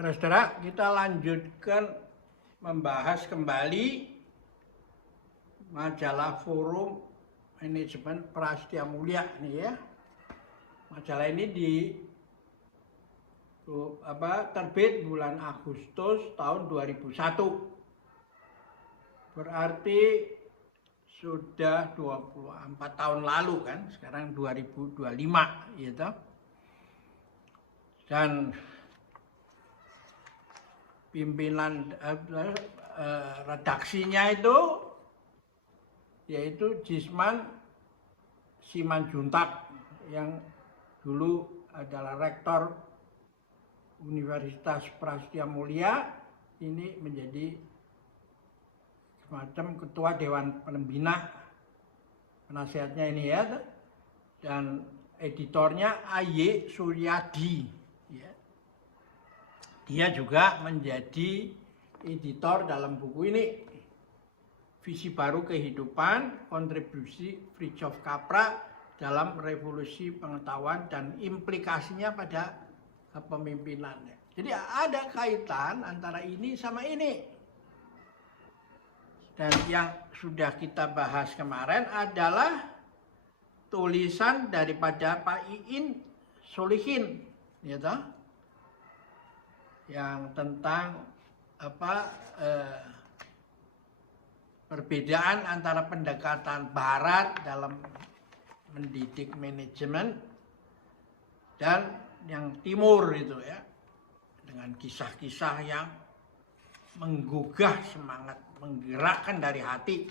Saudara-saudara, kita lanjutkan membahas kembali majalah Forum Manajemen Prasetya Mulia nih ya. Majalah ini terbit bulan Agustus tahun 2001. Berarti sudah 24 tahun lalu kan, sekarang 2025 gitu. Dan pimpinan redaksinya itu yaitu Jisman Simanjuntak yang dulu adalah rektor Universitas Prasetya Mulia, ini menjadi semacam ketua Dewan Pembina, penasihatnya ini ya, dan editornya A.Y. Suryadi ya. Dia juga menjadi editor dalam buku ini, Visi Baru Kehidupan, Kontribusi Fridtjof Capra dalam Revolusi Pengetahuan dan Implikasinya pada Kepemimpinannya. Jadi ada kaitan antara ini sama ini. Dan yang sudah kita bahas kemarin adalah tulisan daripada Pak Iin Solihin, gitu, yang tentang perbedaan antara pendekatan Barat dalam mendidik manajemen dan yang Timur itu ya, dengan kisah-kisah yang menggugah semangat, menggerakkan dari hati.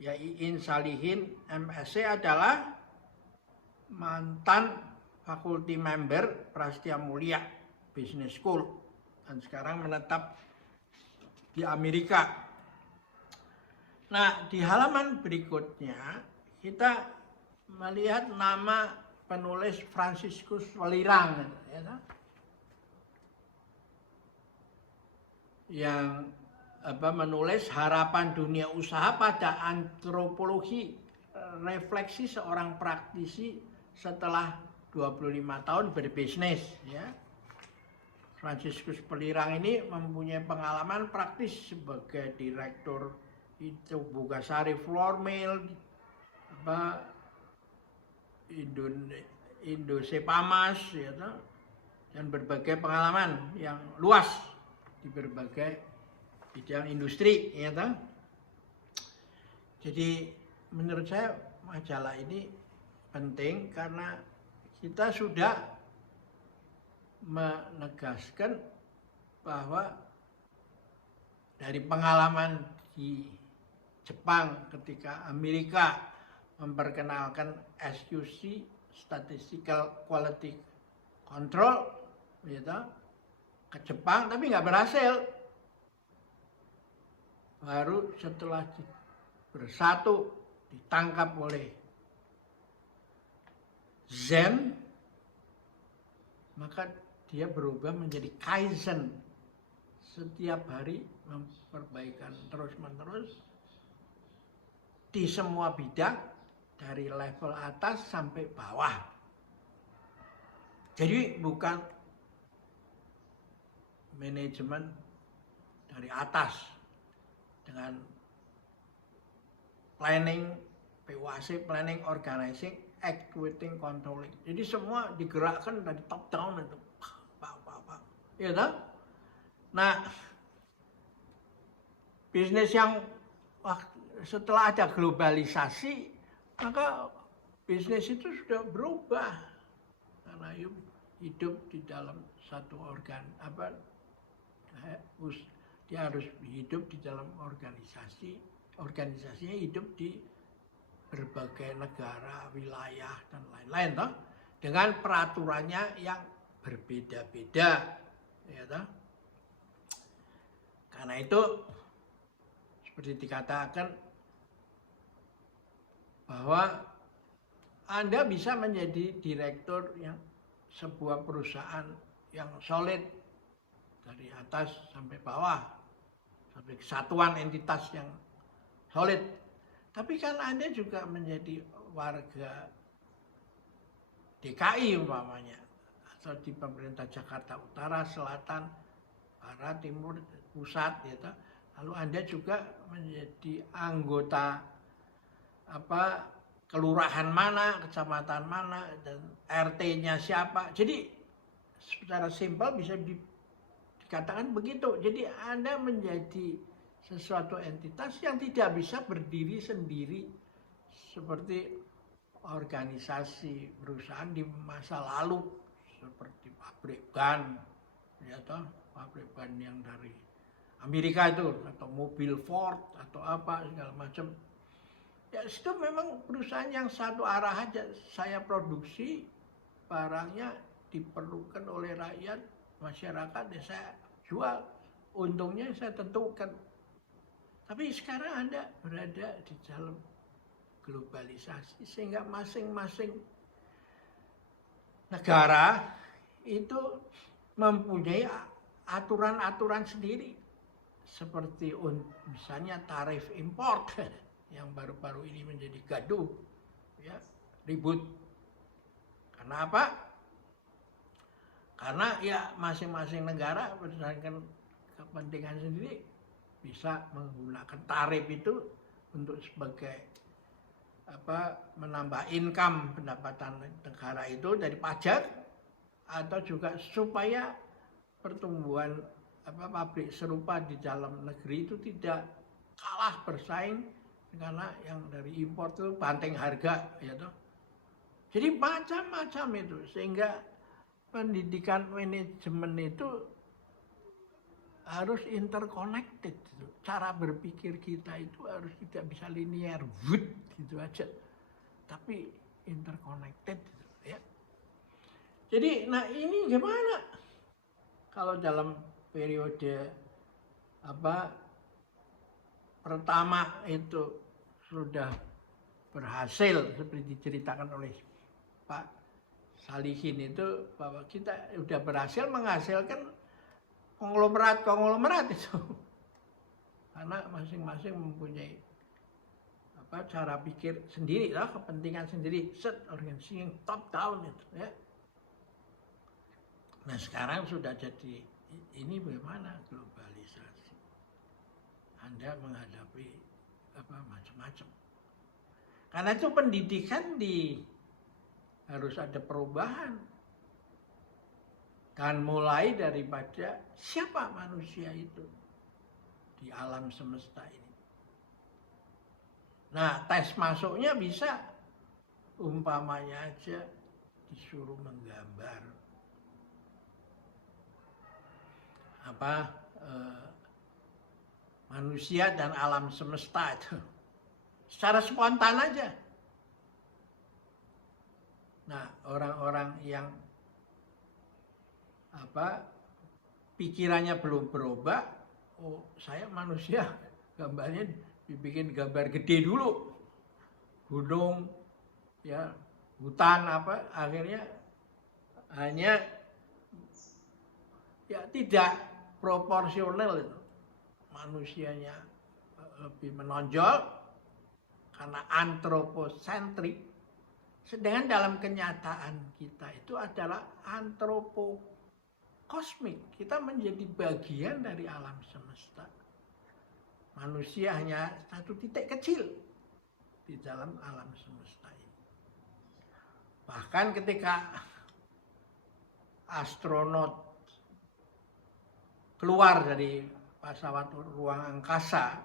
Ya, Iin Solihin MSc adalah mantan faculty member Prasetya Mulia Business School dan sekarang menetap di Amerika. Nah, di halaman berikutnya kita melihat nama penulis Franciscus Welirang ya, yang menulis Harapan Dunia Usaha pada Antropologi, refleksi seorang praktisi setelah 25 tahun berbisnis ya. Franciscus Welirang ini mempunyai pengalaman praktis sebagai direktur itu Bugasari Flour Mill, Indosepamas ya, dan berbagai pengalaman yang luas di berbagai bidang industri ya. Jadi menurut saya majalah ini penting karena kita sudah menegaskan bahwa dari pengalaman di Jepang ketika Amerika memperkenalkan SQC, Statistical Quality Control gitu, ke Jepang tapi nggak berhasil. Baru setelah bersatu ditangkap oleh Zen, maka dia berubah menjadi Kaizen. Setiap hari memperbaikan terus-menerus di semua bidang dari level atas sampai bawah. Jadi bukan manajemen dari atas dengan planning, POAC, planning, organizing, executing, controlling. Jadi semua digerakkan dari top down itu. Ya kan? Nah, bisnis yang setelah ada globalisasi, maka bisnis itu sudah berubah karena hidup di dalam satu dia harus hidup di dalam organisasinya hidup di berbagai negara, wilayah dan lain-lain toh, dengan peraturannya yang berbeda-beda ya toh. Karena itu seperti dikatakan bahwa Anda bisa menjadi direktur yang sebuah perusahaan yang solid dari atas sampai bawah, sampai kesatuan entitas yang solid. Tapi kan Anda juga menjadi warga DKI umpamanya, atau di pemerintah Jakarta Utara, Selatan, Barat, Timur, Pusat, gitu. Lalu Anda juga menjadi anggota kelurahan mana, kecamatan mana, dan RT-nya siapa. Jadi secara simpel bisa dikatakan begitu. Jadi Anda menjadi sesuatu entitas yang tidak bisa berdiri sendiri seperti organisasi perusahaan di masa lalu, seperti pabrik ban, ya toh, pabrik ban yang dari Amerika itu, atau mobil Ford atau apa segala macam. Ya itu memang perusahaan yang satu arah aja. Saya produksi barangnya diperlukan oleh rakyat, masyarakat, ya saya jual. Untungnya saya tentukan. Tapi sekarang Anda berada di dalam globalisasi sehingga masing-masing negara itu mempunyai aturan-aturan sendiri. Seperti misalnya tarif impor yang baru-baru ini menjadi gaduh, ya, ribut. Karena apa? Karena ya masing-masing negara berdasarkan kepentingan sendiri bisa menggunakan tarif itu untuk sebagai menambah income pendapatan negara itu dari pajak, atau juga supaya pertumbuhan pabrik serupa di dalam negeri itu tidak kalah bersaing karena yang dari impor itu banting harga, ya toh. Jadi macam-macam itu, sehingga pendidikan manajemen itu harus interconnected. Cara berpikir kita itu harus tidak bisa linear, gitu aja, tapi interconnected, gitu, ya. Jadi, nah ini gimana kalau dalam periode pertama itu sudah berhasil seperti diceritakan oleh Pak Salihin itu, bahwa kita sudah berhasil menghasilkan konglomerat itu, karena masing-masing mempunyai cara pikir sendiri lah, kepentingan sendiri, organisasi yang top down itu, ya. Nah sekarang sudah jadi ini, bagaimana globalisasi, Anda menghadapi macam-macam. Karena itu pendidikan harus ada perubahan, dan mulai daripada siapa manusia itu di alam semesta ini. Nah tes masuknya bisa umpamanya aja disuruh menggambar manusia dan alam semesta itu secara spontan aja. Nah orang-orang yang pikirannya belum berubah, oh saya manusia, gambarnya dibikin gambar gede dulu, gunung, ya, hutan, akhirnya hanya ya tidak proporsional itu. Manusianya lebih menonjol karena antroposentrik, sedangkan dalam kenyataan kita itu adalah antropokosmik. Kita menjadi bagian dari alam semesta. Manusia hanya satu titik kecil di dalam alam semesta ini. Bahkan ketika astronot keluar dari pesawat ruang angkasa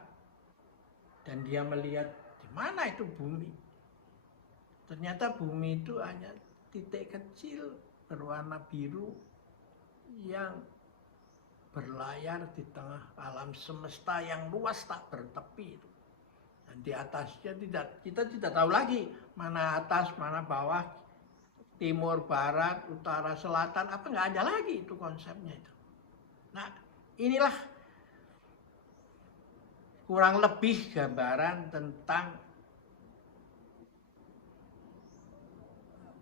dan dia melihat di mana itu bumi, ternyata bumi itu hanya titik kecil berwarna biru yang berlayar di tengah alam semesta yang luas tak bertepi itu. Dan di atasnya kita tidak tahu lagi mana atas, mana bawah, timur, barat, utara, selatan, nggak ada lagi itu konsepnya itu. Nah inilah kurang lebih gambaran tentang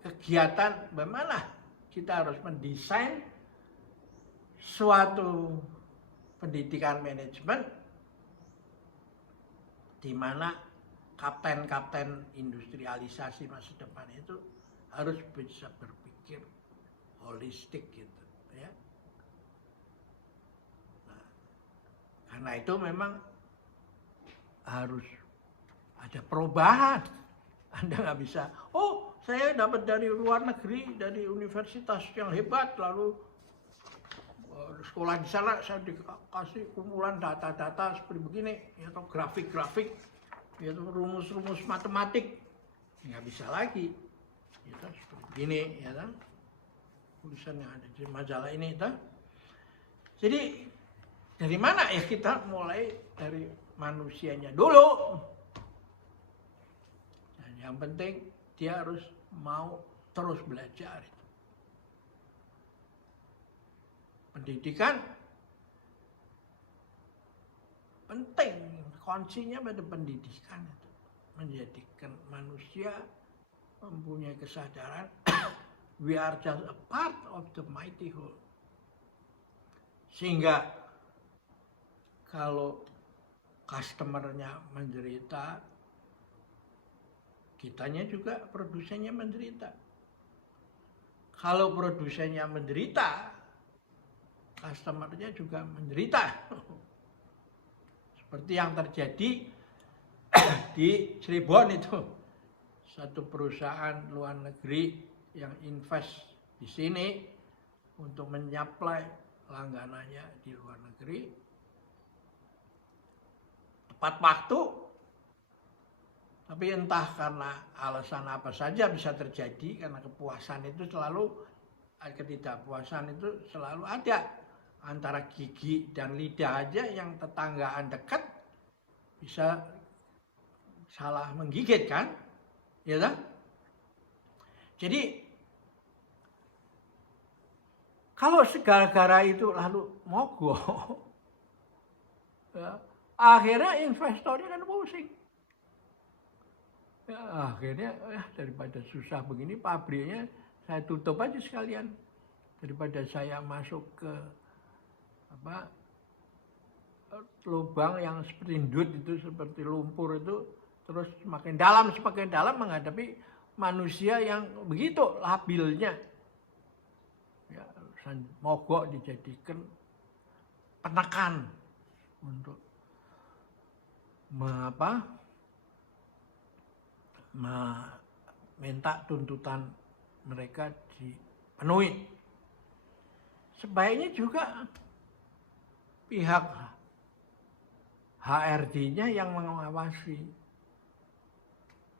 kegiatan bagaimana kita harus mendesain suatu pendidikan manajemen di mana kapten-kapten industrialisasi masa depan itu harus bisa berpikir holistik gitu ya. Nah, karena itu memang harus ada perubahan. Anda nggak bisa, oh saya dapat dari luar negeri, dari universitas yang hebat, lalu sekolah di sana saya dikasih kumpulan data-data seperti begini, atau grafik-grafik, atau rumus-rumus matematik, nggak bisa lagi. Itu seperti begini, ya kan? Tulisan yang ada di majalah ini, itu. Jadi dari mana ya kita mulai dari manusianya dulu. Dan yang penting dia harus mau terus belajar. Pendidikan penting, kuncinya pada pendidikan itu. Menjadikan manusia mempunyai kesadaran we are just a part of the mighty whole. Sehingga kalau customernya menderita, kitanya juga produsennya menderita. Kalau produsennya menderita, customernya juga menderita. Seperti yang terjadi di Cirebon itu. Satu perusahaan luar negeri yang invest di sini untuk menyuplai langganannya di luar negeri. Tepat waktu, tapi entah karena alasan apa saja bisa terjadi, karena kepuasan itu selalu, ketidakpuasan itu selalu ada. Antara gigi dan lidah aja yang tetanggaan dekat bisa salah menggigit kan, ya kan? Jadi kalau segala-gara itu lalu mogok, ya, akhirnya investornya kan pusing. Ya, akhirnya daripada susah begini, pabriknya saya tutup aja sekalian, daripada saya masuk ke lubang yang seperti ndut itu, seperti lumpur itu, terus semakin dalam menghadapi manusia yang begitu labilnya. Ya, mogok dijadikan penekan untuk minta tuntutan mereka dipenuhi. Sebaiknya juga pihak HRD-nya yang mengawasi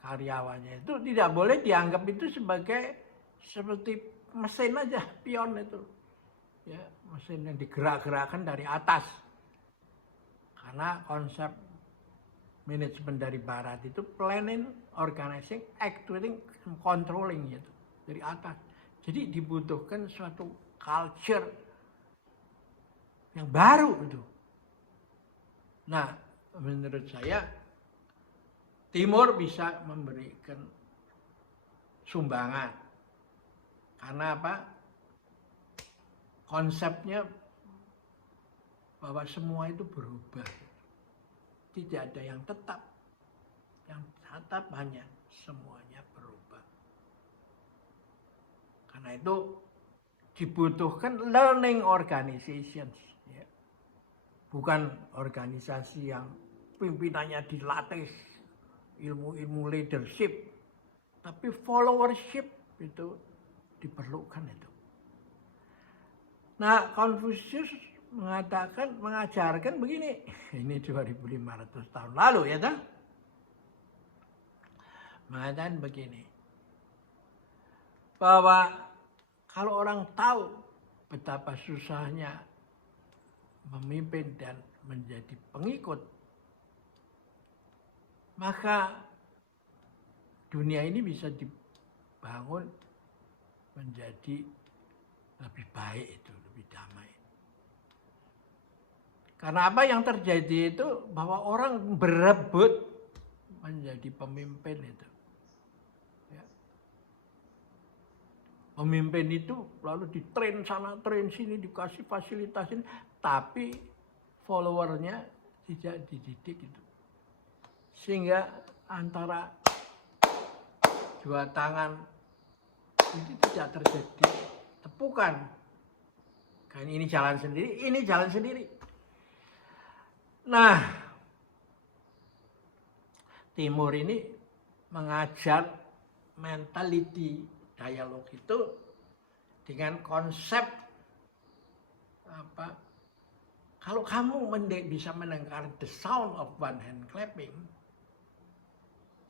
karyawannya itu tidak boleh dianggap itu sebagai seperti mesin aja, pion itu. Ya, mesin yang digerak-gerakkan dari atas. Karena konsep manajemen dari barat itu planning, organizing, actuating, controlling gitu, dari atas. Jadi dibutuhkan suatu culture yang baru itu. Nah, menurut saya Timur bisa memberikan sumbangan. Karena apa? Konsepnya bahwa semua itu berubah. Tidak ada yang tetap. Yang tetap hanya semuanya berubah. Karena itu dibutuhkan learning organizations. Ya. Bukan organisasi yang pimpinannya dilatih ilmu-ilmu leadership, tapi followership itu diperlukan itu. Nah, Confucius mengajarkan begini, ini 2500 tahun lalu ya kan? Mengatakan begini, bahwa kalau orang tahu betapa susahnya memimpin dan menjadi pengikut, maka dunia ini bisa dibangun menjadi lebih baik itu, lebih damai. Karena apa yang terjadi itu bahwa orang berebut menjadi pemimpin itu. Ya. Pemimpin itu lalu ditrain sana, train sini, dikasih fasilitas ini, tapi followernya tidak dididik itu. Sehingga antara dua tangan itu tidak terjadi tepukan. Kan ini jalan sendiri, ini jalan sendiri. Nah, Timur ini mengajar mentality dialog itu dengan konsep apa? Kalau kamu bisa mendengar the sound of one hand clapping,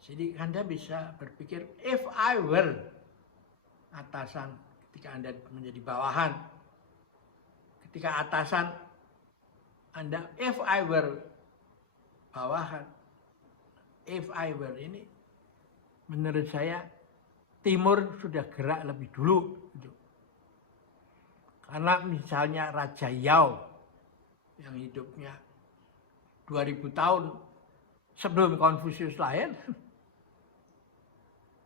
jadi Anda bisa berpikir, if I were atasan, ketika Anda menjadi bawahan, ketika atasan Anda, if I were bawahan, if I were ini, menurut saya Timur sudah gerak lebih dulu. Karena misalnya Raja Yao yang hidupnya 2000 tahun sebelum Konfusius lahir,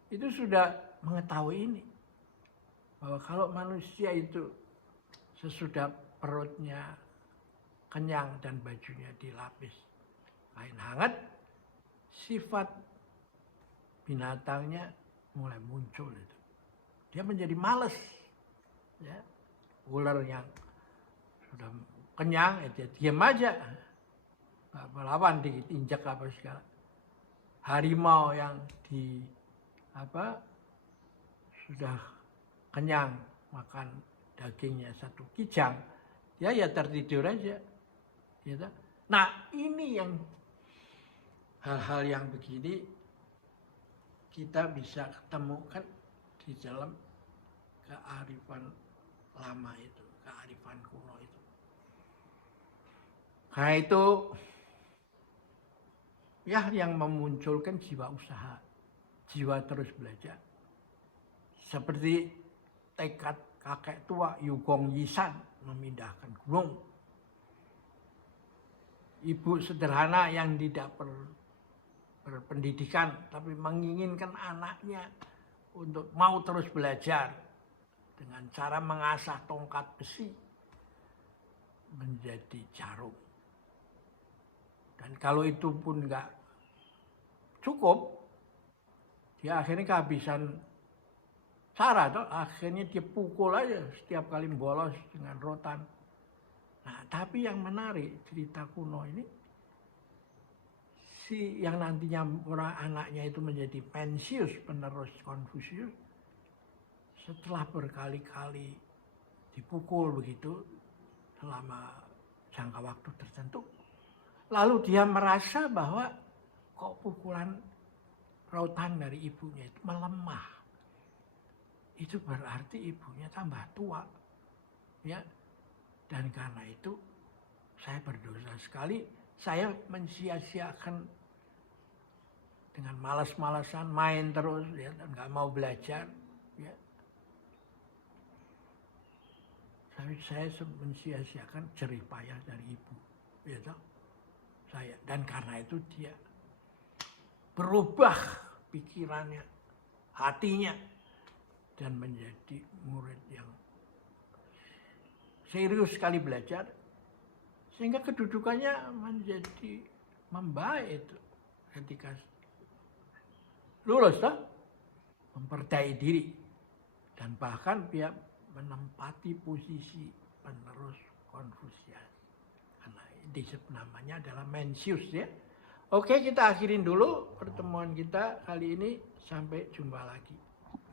itu sudah mengetahui ini. Bahwa kalau manusia itu sesudah perutnya kenyang dan bajunya dilapis kain hangat, sifat binatangnya mulai muncul itu. Dia menjadi malas. Ya. Ular yang sudah kenyang, dia diam aja. Gak melawan, diinjak apa segala. Harimau yang sudah kenyang makan dagingnya satu kijang, dia ya tertidur aja. Gitu. Nah, ini yang hal-hal yang begini kita bisa ketemukan di dalam kearifan lama itu, kearifan kuno itu. Nah itu ya yang memunculkan jiwa usaha, jiwa terus belajar. Seperti tekad kakek tua Yugong Yisan memindahkan gunung. Ibu sederhana yang tidak berpendidikan tapi menginginkan anaknya untuk mau terus belajar dengan cara mengasah tongkat besi menjadi jarum. Dan kalau itu pun nggak cukup, dia akhirnya kehabisan cara, akhirnya dia pukul aja setiap kali bolos dengan rotan. Nah, tapi yang menarik cerita kuno ini, si yang nantinya anaknya itu menjadi Mencius, penerus Konfusius, setelah berkali-kali dipukul begitu selama jangka waktu tertentu, lalu dia merasa bahwa kok pukulan rotan dari ibunya itu melemah. Itu berarti ibunya tambah tua. Ya. Dan karena itu saya berdosa sekali, saya mensia-siakan dengan malas-malasan main terus ya, dan nggak mau belajar. Ya. Saya mensia-siakan jerih payah dari ibu. Ya, saya. Dan karena itu dia berubah pikirannya, hatinya, dan menjadi murid yang serius sekali belajar, sehingga kedudukannya menjadi membaik itu ketika lulus, mempercayai diri, dan bahkan dia menempati posisi penerus Konfusius. Karena namanya adalah Mencius ya. Oke, kita akhirin dulu pertemuan kita kali ini. Sampai jumpa lagi.